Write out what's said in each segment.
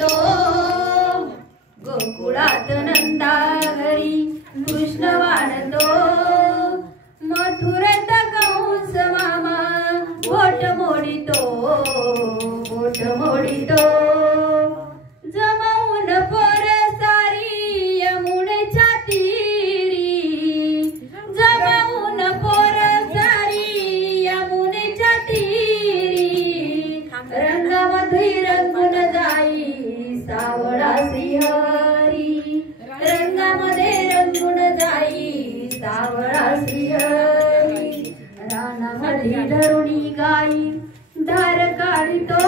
तो गोकुळात नंदा घरी कृष्ण वाढतो मथुरेत कंस मामा बोट मोडितो जमावून पोर सारी यमुनेच्या तीरी जमावून पोर सारी यमुनेच्या तीरी रंगामध्ये रंगून जाई सावळा श्रीहरी रंगामध्ये रंगून जाई सावळा श्रीहरी रानामध्ये धरुणी गाई धार काढितो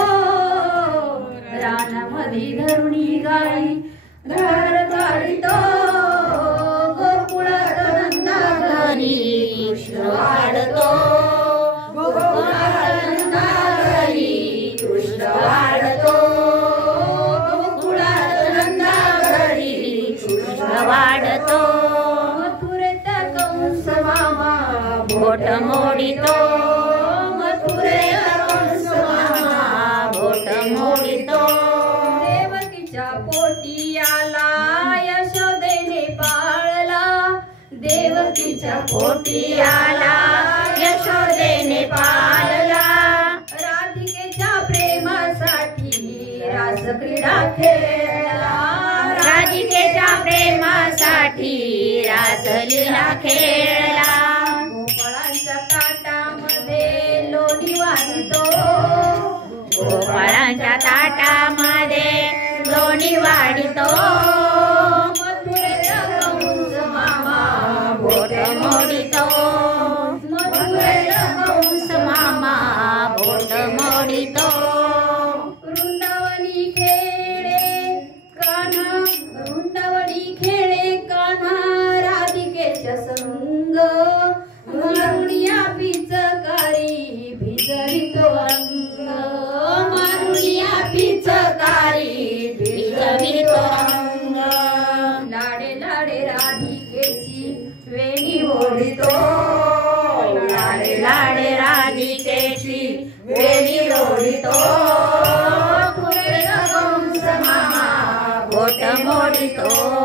रानामध्ये धरुणी गाई धार काढितो गोकुळात नंदा घरी कृष्ण वाढतो गोकुळात नंदा घरी कृष्ण वाढतो गोकुळात नंदा घरी कृष्ण वाढतो मथुरेत कंस मामा बोट मोडितो मथुरेत कंस मामा बोट मोडितो देवकीच्या पोटी आला यशोदेने पाळला देवकीच्या पोटी आला यशोदेने पाळला राधिकेच्या प्रेमासाठी रासक्रीडा खेळला राधिकेच्या प्रेमासाठी रासलीला खेळला गोपाळांच्या ताटामध्ये लोणी वाढतो गोपाळांच्या ताटामध्ये लोणी वाढतो मथुरेत कंस मामा बोट मोडितो मथुरेत कंस मामा बोट मोडितो वृंदावनी खेळे कान्हा राधिकेच्या संग मारुनिया पिचकारी भिजवितो अंग मारुनिया पिचकारी भिजवितो अंग लाडे लाडे राधिकेची वेणी ओढितो लाडे लाडे राधिकेची वेणी ओढितो मथुरेत कंस मामा बोट मोडितो